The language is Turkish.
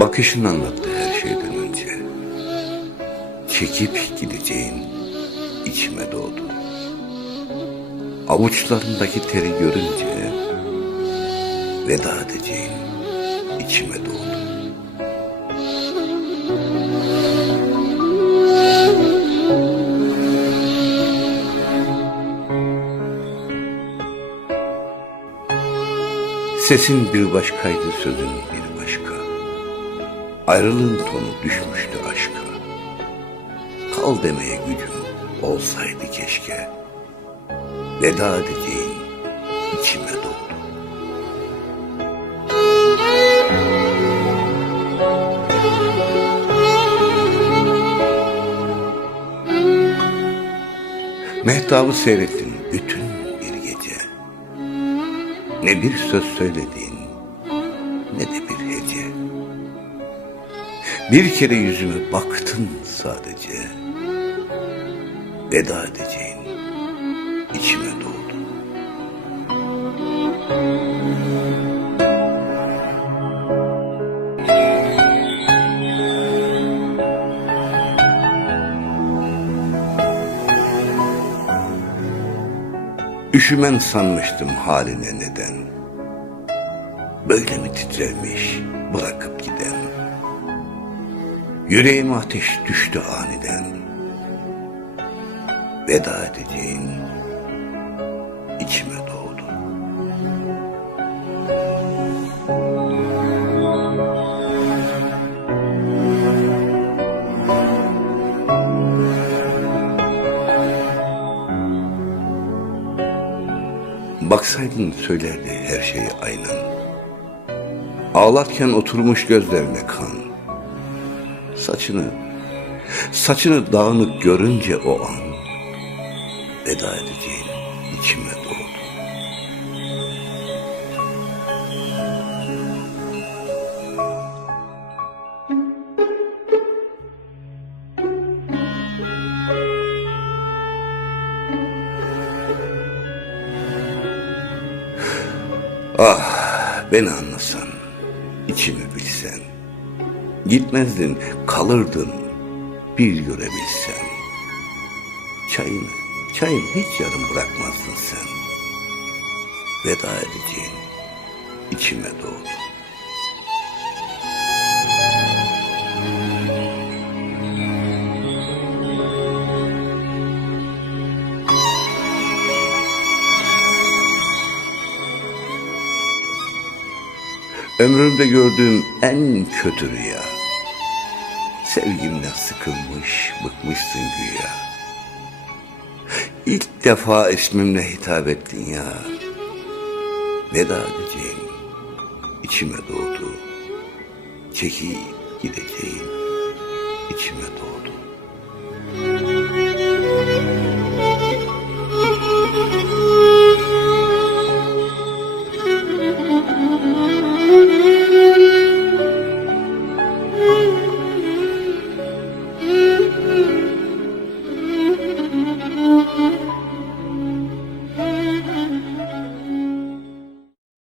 Bakışın anlattı her şeyden önce. Çekip gideceğin içime doğdu. Avuçlarındaki teri görünce veda edeceğin içime doğdu. Sesin bir başkaydı, sözün bir. Ayrılığın tonu düşmüştü aşka. Kal demeye gücüm olsaydı keşke. Veda edeceğin içime doğdu. Mehtabı seyrettin bütün bir gece. Ne bir söz söyledin, ne de bir. Bir kere yüzüme baktın sadece. Veda edeceğin içime doğdu. Üşümen sanmıştım haline neden. Böyle mi titrermiş bırakıp giden? Yüreğime ateş düştü aniden. Veda edeceğin içime doğdu. Baksaydın söylerdi her şeyi aynen. Ağlarken oturmuş gözlerine kan. Saçını, saçını dağınık görünce o an veda edeceğin içime doğdu. Ah beni anlasan, içimi bilsen. Gitmezdin, kalırdın, bir görebilsen. Çayını, çayını hiç yarım bırakmazdın sen. Veda edeceğin içime doğdu. Ömrümde gördüğüm en kötü rüya. Sevgimden sıkılmış, bıkmışsın güya. İlk defa ismimle hitap ettin ya. Veda edeceğin içime doğdu. Çekip gideceğin içime doğdu.